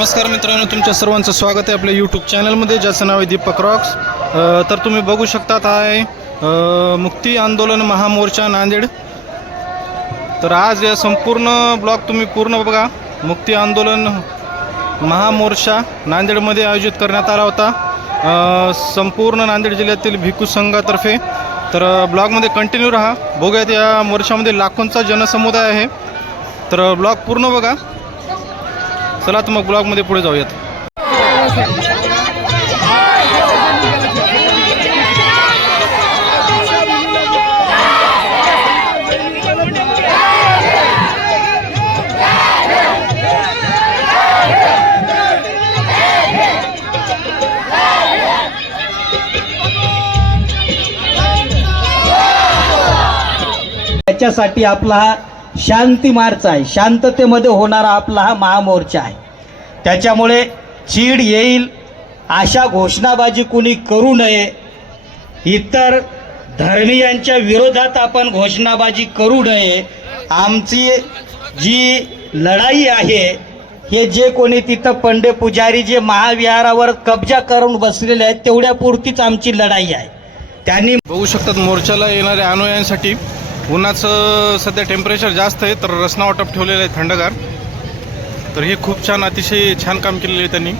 नमस्कार मित्रांनो तुमच्या सर्वांचं स्वागत आहे आपल्या यूट्यूब चॅनलमध्ये ज्याचं नाव आहे दीपक रॉक्स. तर तुम्ही बघू शकतात आहे मुक्ती आंदोलन महामोर्चा नांदेड. तर आज या संपूर्ण ब्लॉग तुम्ही पूर्ण बघा. मुक्ती आंदोलन महामोर्चा नांदेडमध्ये आयोजित करण्यात आला होता. संपूर्ण नांदेड जिल्ह्यातील भिकू संघातर्फे. तर ब्लॉगमध्ये कंटिन्यू राहा. बघूयात या मोर्चामध्ये लाखोंचा जनसमुदाय आहे. तर ब्लॉग पूर्ण बघा. चला तर मग ब्लॉगमध्ये पुढे जाऊयात. त्याच्यासाठी आपला हा शांती मार्च आहे. शांततेमध्ये होणारा आपला हा महामोर्चा आहे. त्याच्यामुळे चीड येईल अशा घोषणाबाजी कुणी करू नये. इतर धर्मीयांच्या विरोधात आपण घोषणाबाजी करू नये. आमची जी लढाई आहे हे जे कोणी तिथं पंडे पुजारी जे महाविहारावर कब्जा करून बसलेले आहेत तेवढ्यापुरतीच आमची लढाई आहे. त्यांनी बघू शकतात मोर्चाला येणाऱ्या अनुयायांसाठी उन्हाचं सध्या टेम्परेचर जास्त आहे तर रसना वाटप ठेवलेलं आहे थंडगार. तर हे खूप छान अतिशय छान काम केलेलं आहे त्यांनी.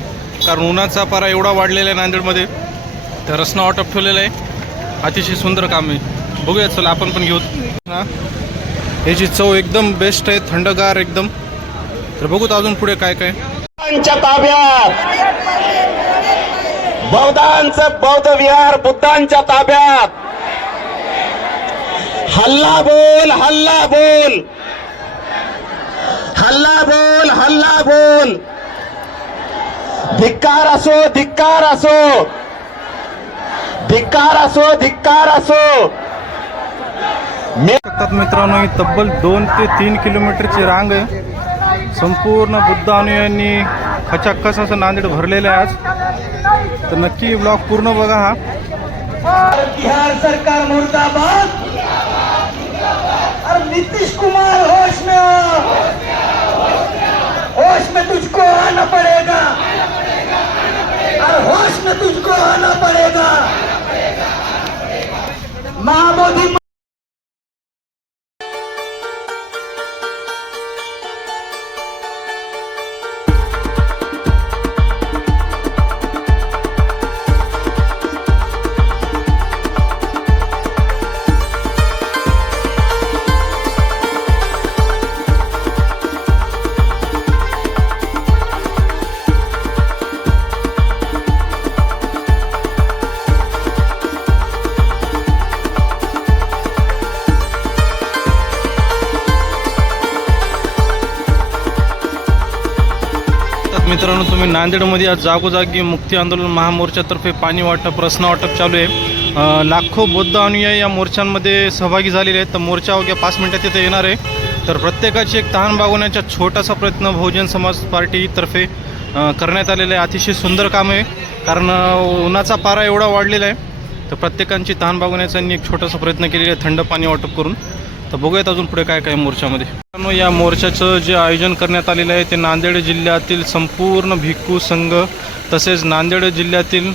कारण उन्हाचा पारा एवढा वाढलेला आहे नांदेडमध्ये तर रसना वाटप ठेवलेलं आहे. अतिशय सुंदर काम आहे. बघूया चला आपण पण घेऊ. हां? याची चव एकदम बेस्ट आहे थंडगार एकदम. तर बघूत अजून पुढे काय काय. बुद्धांच्या ताब्यात. बौद्धांचं बौद्ध विहार बुद्धांच्या ताब्यात. हल्ला बोल हल्ला बोल. हल्ला बोल हल्ला बोल. धिक्कार असो धिक्कार असो. धिक्कार असो धिक्कार असो. मित्रांनो ही तब्बल दोन ते तीन किलोमीटरची रांग आहे. संपूर्ण बुद्ध अनुयायांनी खचाखच असं नांदेड भरलेलं आहे आज. तर नक्की ब्लॉग पूर्ण बघा हा. बिहार सरकार मुर्दाबाद. नीतीश कुमार होश में आओ होश में तुझको आना पड़ेगा। और होश में तुझको आना पड़ेगा। महाबोधि मित्रांनो तुम्ही नांदेडमध्ये आज जागोजागी मुक्ती आंदोलन महामोर्चातर्फे पाणी वाटप प्रश्न वाटप चालू आहे. लाखो बौद्ध अनुयायी या मोर्चांमध्ये सहभागी झालेले आहेत. तर मोर्चा अवघ्या पाच मिनटात तिथे येणार आहे. तर प्रत्येकाची एक तहान बागवण्याचा छोटासा प्रयत्न बहुजन समाज पार्टीतर्फे करण्यात आलेला आहे. अतिशय सुंदर काम आहे. कारण उन्हाचा पारा एवढा वाढलेला आहे. तर प्रत्येकांची तहान बागवण्याचा एक छोटासा प्रयत्न केलेला आहे. थंड पाणी वाटप करून. तर बघूयात अजून पुढे काय काय मोर्चामध्ये. मित्रांनो, या मोर्चाचं जे आयोजन करण्यात आलेलं आहे ते नांदेड जिल्ह्यातील संपूर्ण भिक्खू संघ तसेच नांदेड जिल्ह्यातील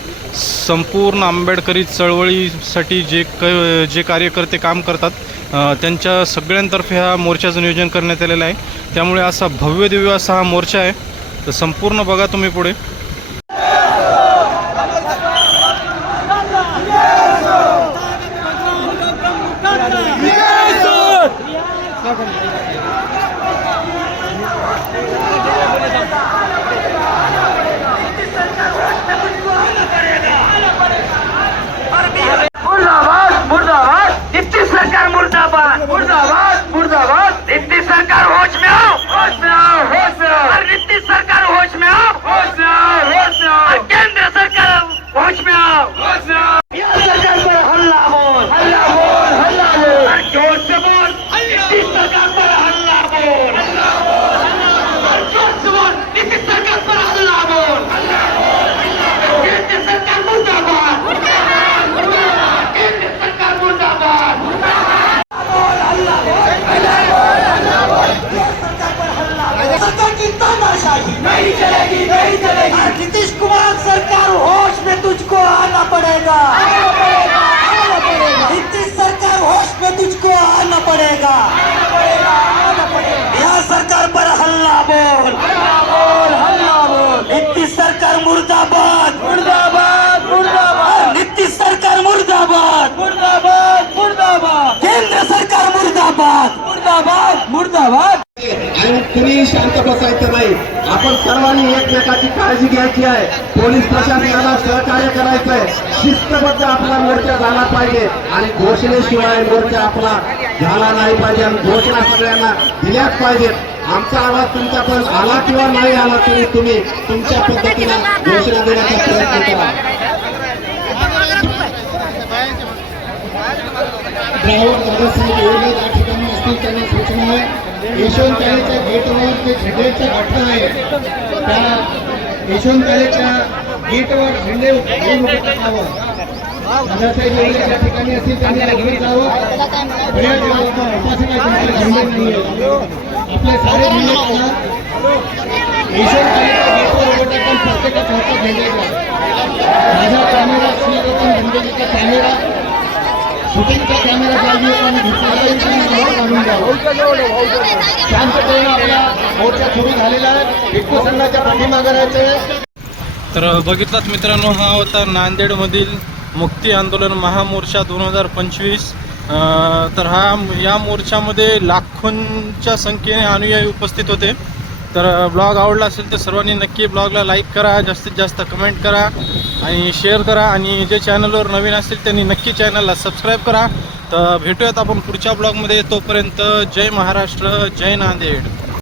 संपूर्ण आंबेडकरी चळवळीसाठी जे क जे कार्यकर्ते काम करतात त्यांच्या सगळ्यांतर्फे ह्या मोर्चाचं नियोजन करण्यात आलेलं आहे. त्यामुळे असा भव्य दिव्य असा हा मोर्चा आहे. तर संपूर्ण बघा तुम्ही पुढे मुर्दाबाद मुर्दाबाद नीतीश सरकार मुर्दाबाद मुर्दाबाद मुर्दाबाद नीतीश सरकार होश में आओ होश में आओ होश में आओ नीतीश सरकार होश में आओ होश में आओ होश में आओ केंद्र सरकार होश में आओ होश में आओ बिहार सरकार पर हल्ला बोल हल्ला बोल हल्ला बोल जोर से बोल नीतीश सरकार पर मुर्दाबाद! मुर्दाबाद मुर्दाबाद! नितीश सरकार मुर्दाबाद! मुर्दाबाद मुर्दाबाद! केंद्र सरकार मुर्दाबाद! मुर्दाबाद मुर्दाबाद! आणि कुणी शांत बसायचं नाही. आपण सर्वांनी एकमेकाची काळजी घ्यायची आहे. पोलीस प्रशासनाला सहकार्य करायचं आहे शिस्तबद्ध आपला मोर्चा झाला पाहिजे. आणि घोषणेशिवाय मोर्चा आपला झाला नाही पाहिजे. आणि घोषणा सगळ्यांना दिल्याच पाहिजेत. आमचा आवाज तुमचा पण आला किंवा नाही आला तरी तुम्ही तुमच्या पद्धतीने घोषणा देण्याचा प्रयत्न करा. ड्रायव्हर दादासाहेब एवढे या ठिकाणी असतील त्यांना सूचना आहे. यशवंतकालेच्या गेटवर ते झेंडेचं गाठलं आहे त्या गेटवर झेंडे घेऊन आपले सारे झेंडे हातात माझा कॅमेरा कॅमेरा शूटिंगचा कॅमेरा आहे शांततेने आपला मोर्चा सुरू झालेला आहे टिप्पू संघाच्या पाठीमागे राहायचं तर बघितलात मित्रांनो हा होता नांदेडमधील मुक्ती आंदोलन महामोर्चा दोन हजार पंचवीस तर हा या मोर्चामध्ये लाखोंच्या संख्येने अनुयायी उपस्थित होते. तर ब्लॉग आवडला असेल तर सर्वांनी नक्की ब्लॉगला लाईक करा जास्तीत जास्त कमेंट करा आणि शेअर करा आणि जे चॅनलवर नवीन असतील त्यांनी नक्की चॅनलला सबस्क्राईब करा. तर भेटूयात आपण पुढच्या ब्लॉगमध्ये. तोपर्यंत जय महाराष्ट्र जय नांदेड.